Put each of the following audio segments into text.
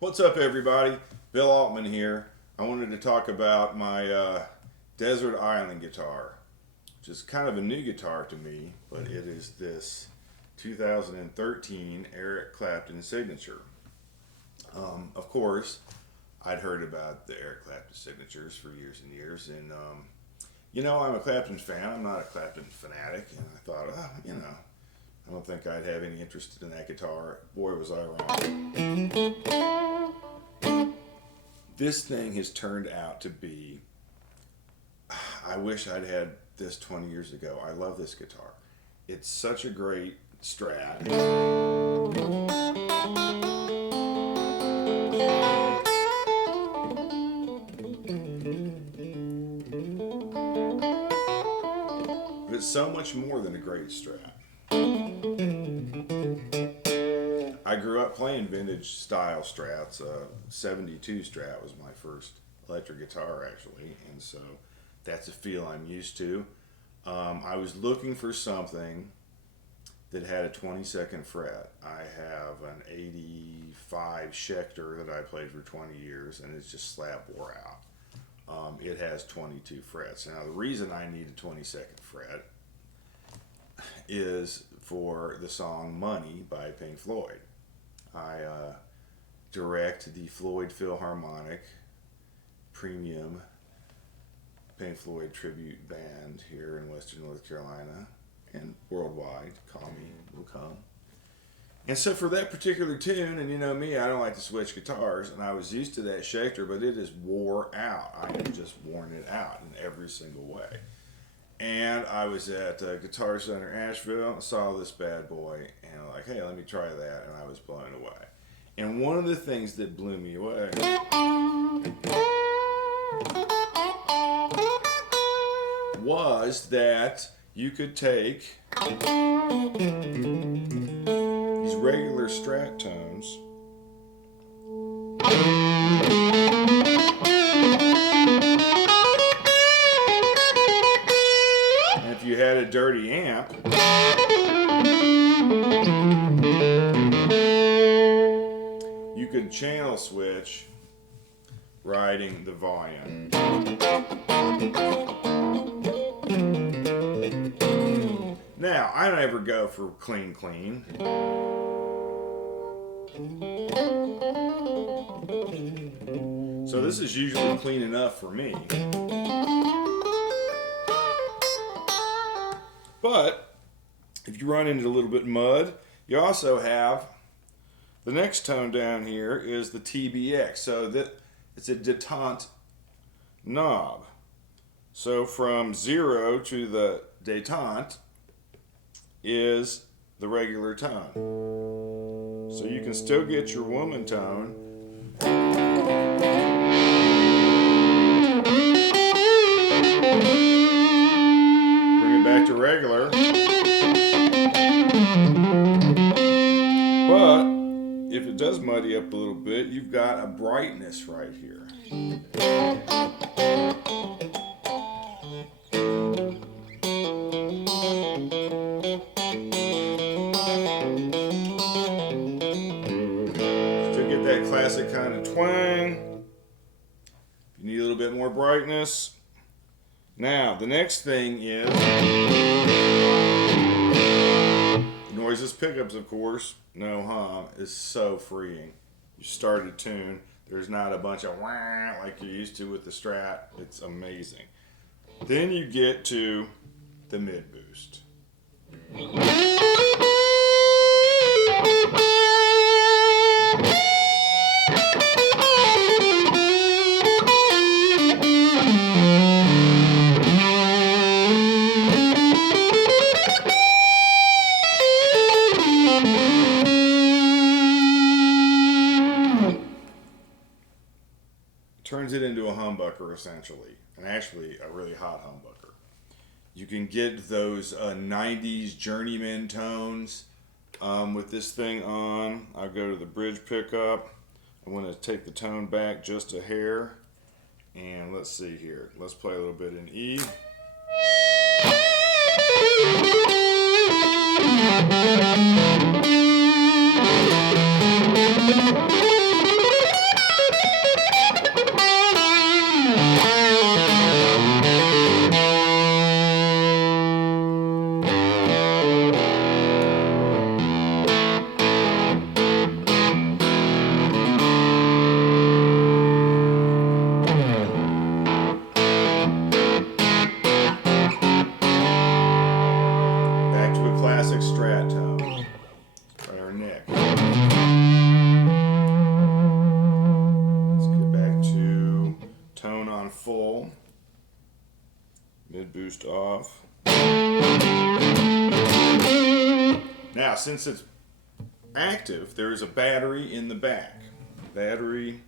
What's up, everybody? Bill Altman here. I wanted to talk about my Desert Island guitar, which is kind of a new guitar to me, but it is this 2013 Eric Clapton signature. Of course, I'd heard about the Eric Clapton signatures for years and years, and I'm a Clapton fan. I'm not a Clapton fanatic, and I thought, I don't think I'd have any interest in that guitar. Boy, was I wrong. This thing has turned out to be, I wish I'd had this 20 years ago. I love this guitar. It's such a great Strat. But it's so much more than a great Strat. I grew up playing vintage style Strats. 72 Strat was my first electric guitar, actually, and so that's a feel I'm used to. I was looking for something that had a 22nd fret. I have an 85 Schecter that I played for 20 years, and it's just slap wore out. It has 22 frets. Now, the reason I need a 22nd fret is for the song Money by Pink Floyd. I direct the Floyd Philharmonic Premium Pink Floyd tribute band here in Western North Carolina and worldwide. Call me, will come. And so for that particular tune, and you know me, I don't like to switch guitars, and I was used to that Schecter, but it is wore out. I have just worn it out in every single way. And I was at Guitar Center Asheville, saw this bad boy, and I'm like, hey, let me try that, and I was blown away. And one of the things that blew me away was that you could take these regular Strat tones and if you had a dirty amp, you could channel switch riding the volume. Now, I don't ever go for clean. So this is usually clean enough for me. But if you run into a little bit of mud, you also have the next tone down here is the TBX. So that it's a detente knob. So from 0 to the detente is the regular tone. So you can still get your woman tone. Bring it back to regular. But if it does muddy up a little bit, you've got a brightness right here. That classic kind of twang. You need a little bit more brightness. Now, the next thing is noiseless pickups, of course. No hum is so freeing. You start a tune, there's not a bunch of wah like you're used to with the Strat. It's amazing. Then you get to the mid boost. Turns it into a humbucker, essentially, and actually a really hot humbucker. You can get those 90s journeyman tones with this thing on. I'll go to the bridge pickup. I want to take the tone back just a hair, and let's see here. Let's play a little bit in E. boost off. Now, since it's active, there is a battery in the back. Battery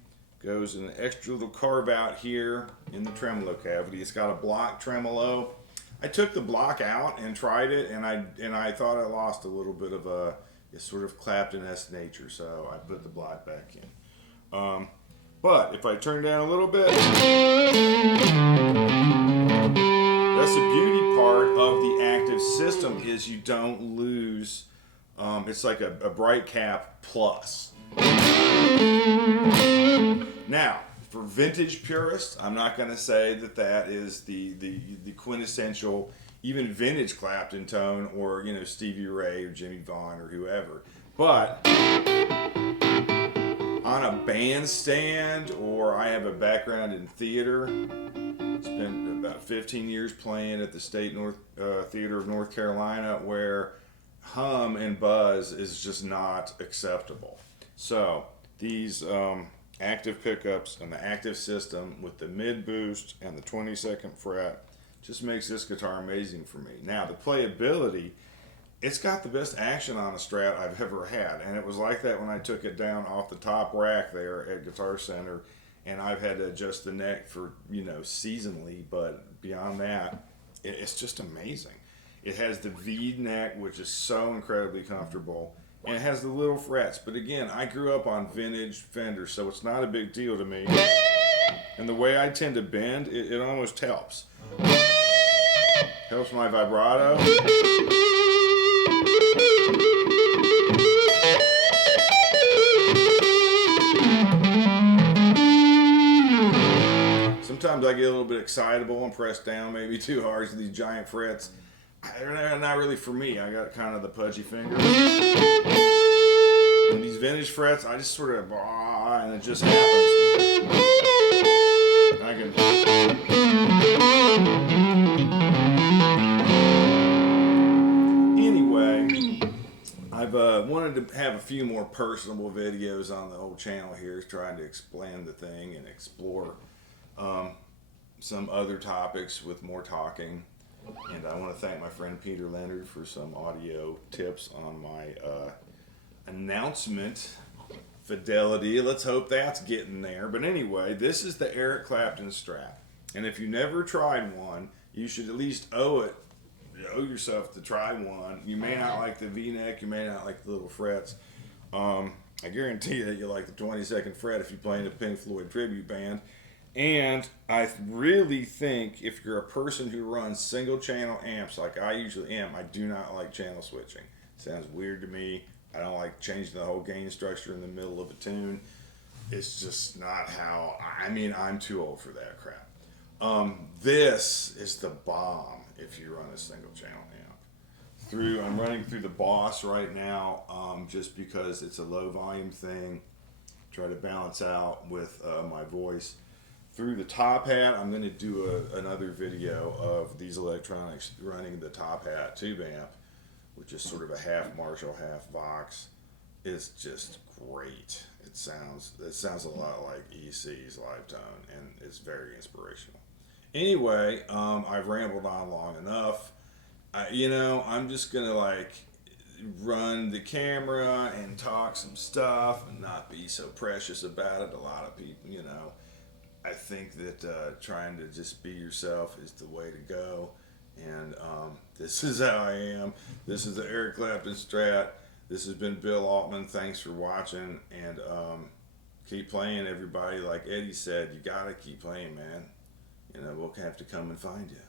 goes in an extra little carve out here in the tremolo cavity. It's got a block tremolo. I took the block out and tried it, and I thought I lost a little bit of a sort of Clapton-esque nature, so I put the block back in. But if I turn down a little bit, that's the beauty part of the active system is you don't lose. It's like a bright cap plus. Now, for vintage purists, I'm not going to say that that is the quintessential, even vintage Clapton tone, or Stevie Ray or Jimmy Vaughn or whoever. But on a bandstand, or I have a background in theater. Spent about 15 years playing at the State Theater of North Carolina, where hum and buzz is just not acceptable. So these active pickups and the active system with the mid boost and the 22nd fret just makes this guitar amazing for me. Now the playability, it's got the best action on a Strat I've ever had, and it was like that when I took it down off the top rack there at Guitar Center, and I've had to adjust the neck for seasonally, but beyond that, it's just amazing. It has the V neck, which is so incredibly comfortable, and it has the little frets. But again, I grew up on vintage Fenders, so it's not a big deal to me. And the way I tend to bend, it almost helps. Helps my vibrato. Sometimes I get a little bit excitable and press down maybe too hard to these giant frets. They're not really for me. I got kind of the pudgy finger. And these vintage frets, I just sort of, and it just happens. I can. Anyway, I've wanted to have a few more personable videos on the old channel here, trying to explain the thing and explore some other topics with more talking. And I want to thank my friend Peter Leonard for some audio tips on my announcement fidelity. Let's hope that's getting there. But anyway, this is the Eric Clapton Strat. And if you never tried one, you should at least owe yourself to try one. You may not like the V-neck, you may not like the little frets. I guarantee that you'll like the 22nd fret if you play in a Pink Floyd tribute band. And I really think if you're a person who runs single channel amps like I usually am, I do not like channel switching. Sounds weird to me. I don't like changing the whole gain structure in the middle of a tune. It's just not how, I'm too old for that crap. This is the bomb if you run a single channel amp. I'm running through the Boss right now, just because it's a low volume thing. Try to balance out with my voice. Through the Top Hat, I'm going to do another video of these electronics running the Top Hat tube amp, which is sort of a half Marshall, half Vox. It's just great. It sounds a lot like EC's live tone, and it's very inspirational. Anyway, I've rambled on long enough. I'm just going to run the camera and talk some stuff and not be so precious about it. A lot of people, I think that trying to just be yourself is the way to go. And this is how I am. This is the Eric Clapton Strat. This has been Bill Altman. Thanks for watching. And keep playing, everybody. Like Eddie said, you got to keep playing, man. We'll have to come and find you.